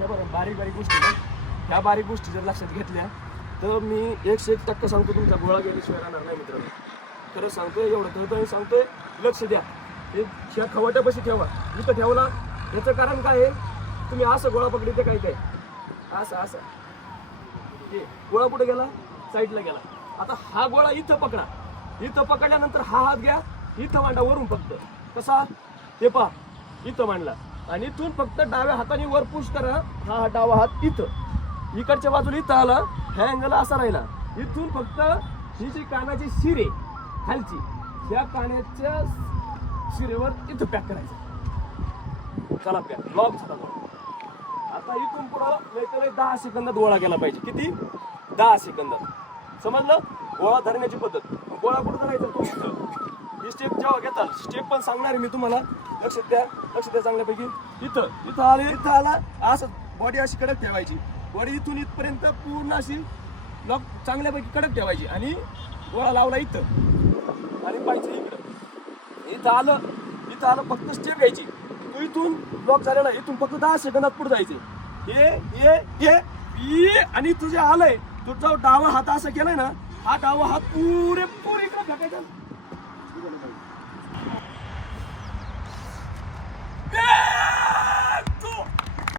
त्या बरं बारीक बारीक गोष्टी ना, ह्या बारीक गोष्टी जर लक्षात घेतल्या तर मी 101% सांगतो तुमचा गोळा गेल्याशिवाय राहणार नाही मित्रांनो. खरं सांगतोय, एवढं कळतोय सांगतोय, लक्ष द्या. हे ह्या खवाट्यापाशी ठेवा, इथं ठेवला. याचं कारण काय आहे, तुम्ही असं गोळा पकडी ते काय काय असं असं गोळा कुठे गेला, साईडला गेला. आता हा गोळा इथं पकडा, इथं पकडल्यानंतर हा हात घ्या, इथं मांडा वरून फक्त. कसा ते पहा, इथं मांडला आणि इथून फक्त डाव्या हाताने वर पुश करा. हा डावा हात इथं, इकडच्या बाजूला इथं आला, ह्या अँगल असा राहिला. इथून फक्त ही जी कानाची शिर आहे खालची, ह्या कानाच्या शिरेवर इथं पॅक करायचं. चला पॅक, लॉक झाला गोळा. आता इथून पुढं नाही 10 सेकंदात गोळा केला पाहिजे. किती? 10 सेकंदात. समजलं? गोळा धरण्याची पद्धत. गोळा कुठं धरायचा, तो इथं. ही स्टेप जेव्हा घेताल, स्टेप पण सांगणार आहे मी तुम्हाला, लक्षात द्या, लक्ष द्या चांगल्यापैकी. इथं आले, इथं आला, असं बॉडी अशी कडक ठेवायची. बॉडी इथून इथपर्यंत पूर्ण अशी लॉक चांगल्यापैकी कडक ठेवायची आणि गोळा लावला इथं आणि पाहिजे इकडं. इथं आलं फक्त स्टेप घ्यायची. तू इथून लॉक झालेला, इथून फक्त 10 सेकंदात पुढे जायचे. हे आणि तुझे आलंय, तुझा डावा हात असं केलाय ना, हा डावा हात पुरेपूर इकडे फेकायचा.